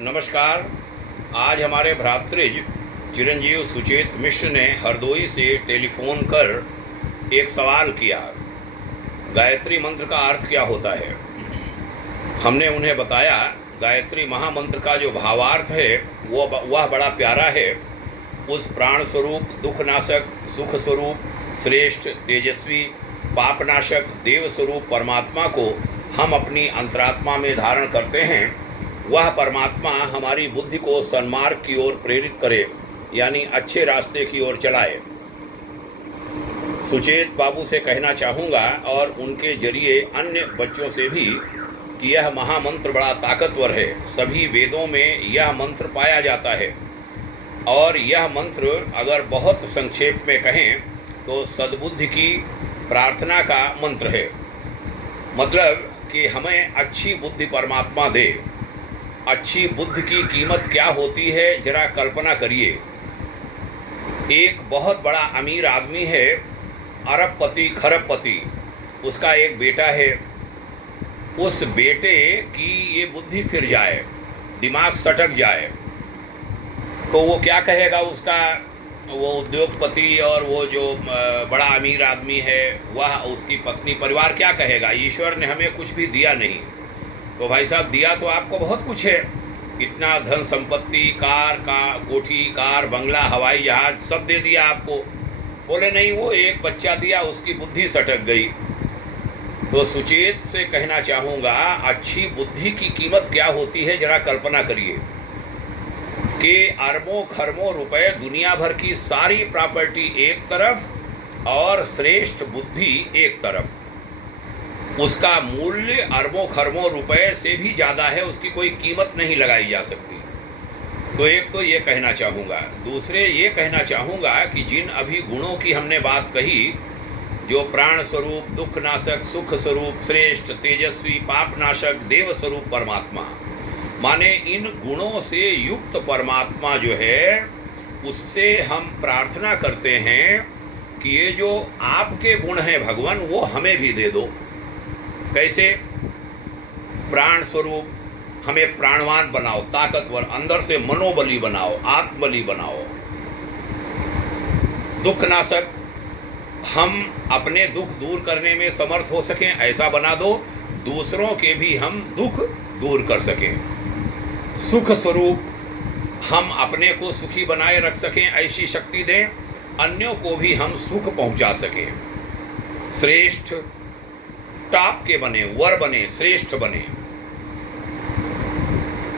नमस्कार। आज हमारे भ्रातृज चिरंजीव सुचेत मिश्र ने हरदोई से टेलीफोन कर एक सवाल किया, गायत्री मंत्र का अर्थ क्या होता है। हमने उन्हें बताया गायत्री महामंत्र का जो भावार्थ है वह बड़ा प्यारा है। उस प्राण स्वरूप, दुखनाशक, सुख स्वरूप, श्रेष्ठ, तेजस्वी, पापनाशक, देव स्वरूप परमात्मा को हम अपनी अंतरात्मा में धारण करते हैं। वह परमात्मा हमारी बुद्धि को सन्मार्ग की ओर प्रेरित करे, यानी अच्छे रास्ते की ओर चलाए। सुचेत बाबू से कहना चाहूँगा और उनके जरिए अन्य बच्चों से भी कि यह महामंत्र बड़ा ताकतवर है। सभी वेदों में यह मंत्र पाया जाता है और यह मंत्र अगर बहुत संक्षेप में कहें तो सद्बुद्धि की प्रार्थना का मंत्र है। मतलब कि हमें अच्छी बुद्धि परमात्मा दे। अच्छी बुद्धि की कीमत क्या होती है जरा कल्पना करिए। एक बहुत बड़ा अमीर आदमी है, अरबपति खरबपति, उसका एक बेटा है। उस बेटे की ये बुद्धि फिर जाए, दिमाग सटक जाए, तो वो क्या कहेगा? उसका वो उद्योगपति और वो जो बड़ा अमीर आदमी है वह, उसकी पत्नी, परिवार क्या कहेगा? ईश्वर ने हमें कुछ भी दिया नहीं। तो भाई साहब, दिया तो आपको बहुत कुछ है, इतना धन संपत्ति, कोठी, कार, बंगला, हवाई जहाज सब दे दिया आपको। बोले नहीं, वो एक बच्चा दिया, उसकी बुद्धि सटक गई। तो सुचेत से कहना चाहूँगा, अच्छी बुद्धि की कीमत क्या होती है जरा कल्पना करिए कि अरबों खरबों रुपए, दुनिया भर की सारी प्रॉपर्टी एक तरफ और श्रेष्ठ बुद्धि एक तरफ। उसका मूल्य अरबों खरबों रुपए से भी ज़्यादा है, उसकी कोई कीमत नहीं लगाई जा सकती। तो एक तो ये कहना चाहूँगा। दूसरे ये कहना चाहूँगा कि जिन अभी गुणों की हमने बात कही, जो प्राण स्वरूप, दुखनाशक, सुख स्वरूप, श्रेष्ठ, तेजस्वी, पापनाशक, देव स्वरूप परमात्मा, माने इन गुणों से युक्त परमात्मा जो है, उससे हम प्रार्थना करते हैं कि ये जो आपके गुण हैं भगवान, वो हमें भी दे दो। कैसे? प्राण स्वरूप हमें प्राणवान बनाओ, ताकतवर, अंदर से मनोबली बनाओ, आत्मबली बनाओ। दुखनाशक, हम अपने दुख दूर करने में समर्थ हो सकें, ऐसा बना दो दूसरों के भी हम दुख दूर कर सकें। सुख स्वरूप, हम अपने को सुखी बनाए रख सकें, ऐसी शक्ति दें, अन्यों को भी हम सुख पहुंचा सकें। श्रेष्ठ, टॉप के बने, वर बने, श्रेष्ठ बने।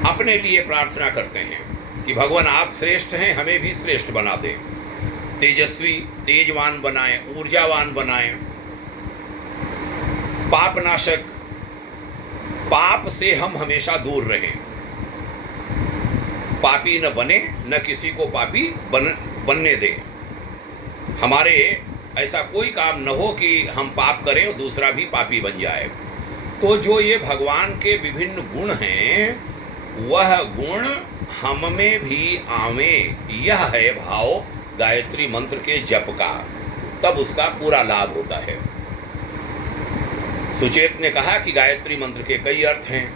अपने लिए प्रार्थना करते हैं कि भगवान आप श्रेष्ठ हैं, हमें भी श्रेष्ठ बना दें। तेजस्वी, तेजवान बनाएं, ऊर्जावान बनाएं। पापनाशक, पाप से हम हमेशा दूर रहें, पापी न बने, न किसी को पापी बनने दें। हमारे ऐसा कोई काम न हो कि हम पाप करें और दूसरा भी पापी बन जाए। तो जो ये भगवान के विभिन्न गुण हैं, वह गुण हम में भी आवें, यह है भाव गायत्री मंत्र के जप का। तब उसका पूरा लाभ होता है। सुचेत ने कहा कि गायत्री मंत्र के कई अर्थ हैं,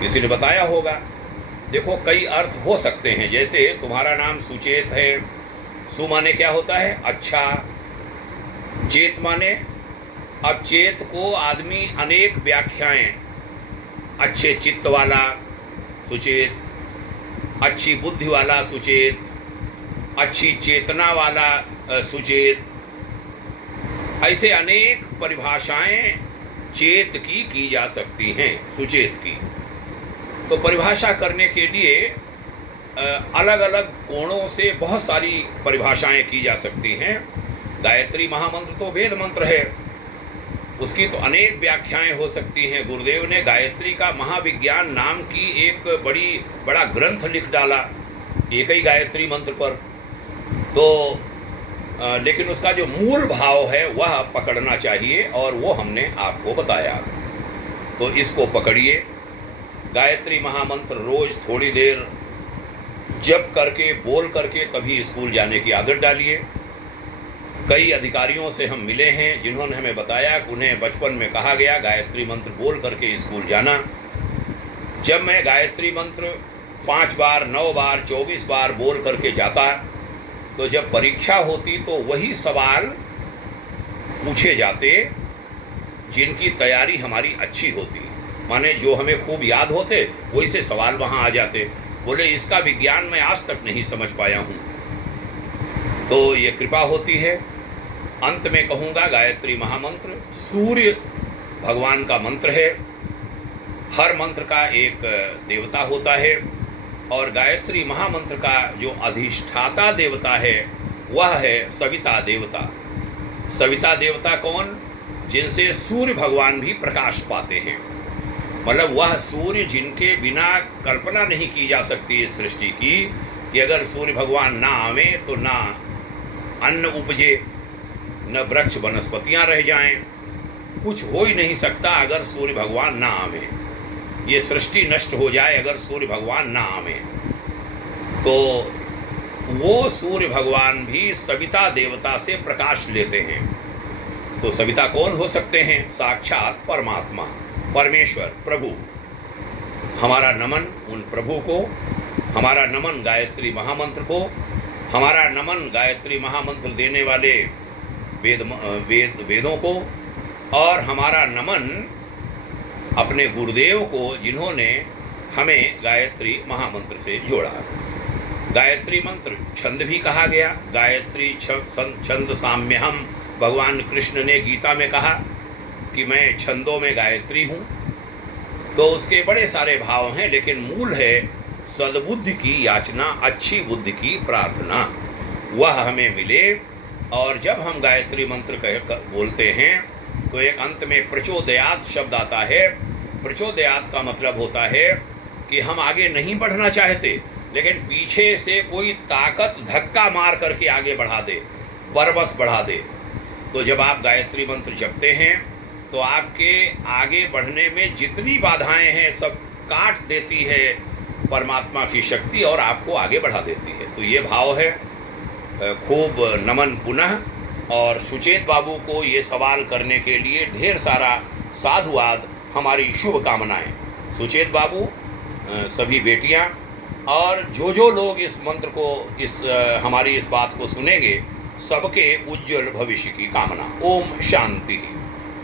किसी ने बताया होगा। देखो, कई अर्थ हो सकते हैं। जैसे तुम्हारा नाम सुचेत है, सु माने क्या होता है? अच्छा। चेत माने, अब चेत को आदमी अनेक व्याख्याएं, अच्छे चित्त वाला सुचेत, अच्छी बुद्धि वाला सुचेत, अच्छी चेतना वाला सुचेत, ऐसे अनेक परिभाषाएं चेत की जा सकती हैं, सुचेत की। तो परिभाषा करने के लिए अलग अलग कोणों से बहुत सारी परिभाषाएं की जा सकती हैं। गायत्री महामंत्र तो वेद मंत्र है, उसकी तो अनेक व्याख्याएं हो सकती हैं। गुरुदेव ने गायत्री का महाविज्ञान नाम की एक बड़ा ग्रंथ लिख डाला एक ही गायत्री मंत्र पर। तो लेकिन उसका जो मूल भाव है वह पकड़ना चाहिए और वो हमने आपको बताया। तो इसको पकड़िए। गायत्री महामंत्र रोज थोड़ी देर जप करके, बोल करके तभी स्कूल जाने की आदत डालिए। कई अधिकारियों से हम मिले हैं जिन्होंने हमें बताया कि उन्हें बचपन में कहा गया गायत्री मंत्र बोल करके स्कूल जाना। जब मैं गायत्री मंत्र 5 बार, 9 बार, 24 बार बोल करके जाता, तो जब परीक्षा होती तो वही सवाल पूछे जाते जिनकी तैयारी हमारी अच्छी होती, माने जो हमें खूब याद होते वही से सवाल वहाँ आ जाते। बोले इसका विज्ञान मैं आज तक नहीं समझ पाया हूँ। तो ये कृपा होती है। अंत में कहूँगा, गायत्री महामंत्र सूर्य भगवान का मंत्र है। हर मंत्र का एक देवता होता है, और गायत्री महामंत्र का जो अधिष्ठाता देवता है वह है सविता देवता। सविता देवता कौन? जिनसे सूर्य भगवान भी प्रकाश पाते हैं। मतलब वह सूर्य जिनके बिना कल्पना नहीं की जा सकती इस सृष्टि की, कि अगर सूर्य भगवान ना आवे तो ना अन्न उपजे, न वृक्ष वनस्पतियाँ रह जाएं, कुछ हो ही नहीं सकता अगर सूर्य भगवान ना आवे। ये सृष्टि नष्ट हो जाए अगर सूर्य भगवान ना आवे। तो वो सूर्य भगवान भी सविता देवता से प्रकाश लेते हैं। तो सविता कौन हो सकते हैं? साक्षात परमात्मा, परमेश्वर, प्रभु। हमारा नमन उन प्रभु को, हमारा नमन गायत्री महामंत्र को, हमारा नमन गायत्री महामंत्र देने वाले वेदों को, और हमारा नमन अपने गुरुदेव को जिन्होंने हमें गायत्री महामंत्र से जोड़ा। गायत्री मंत्र छंद भी कहा गया। गायत्री छंद साम्यहम, भगवान कृष्ण ने गीता में कहा कि मैं छंदों में गायत्री हूँ। तो उसके बड़े सारे भाव हैं, लेकिन मूल है सद्बुद्धि की याचना, अच्छी बुद्धि की प्रार्थना, वह हमें मिले। और जब हम गायत्री मंत्र बोलते हैं तो एक अंत में प्रचोदयात शब्द आता है। प्रचोदयात का मतलब होता है कि हम आगे नहीं बढ़ना चाहते, लेकिन पीछे से कोई ताकत धक्का मार करके आगे बढ़ा दे, बरबस बढ़ा दे। तो जब आप गायत्री मंत्र जपते हैं तो आपके आगे बढ़ने में जितनी बाधाएं हैं सब काट देती है परमात्मा की शक्ति, और आपको आगे बढ़ा देती है। तो ये भाव है। खूब नमन पुनः। और सुचेत बाबू को ये सवाल करने के लिए ढेर सारा साधुवाद, हमारी शुभकामनाएं। सुचेत बाबू, सभी बेटियां, और जो लोग इस मंत्र को, हमारी इस बात को सुनेंगे, सबके उज्जवल भविष्य की कामना। ओम शांति।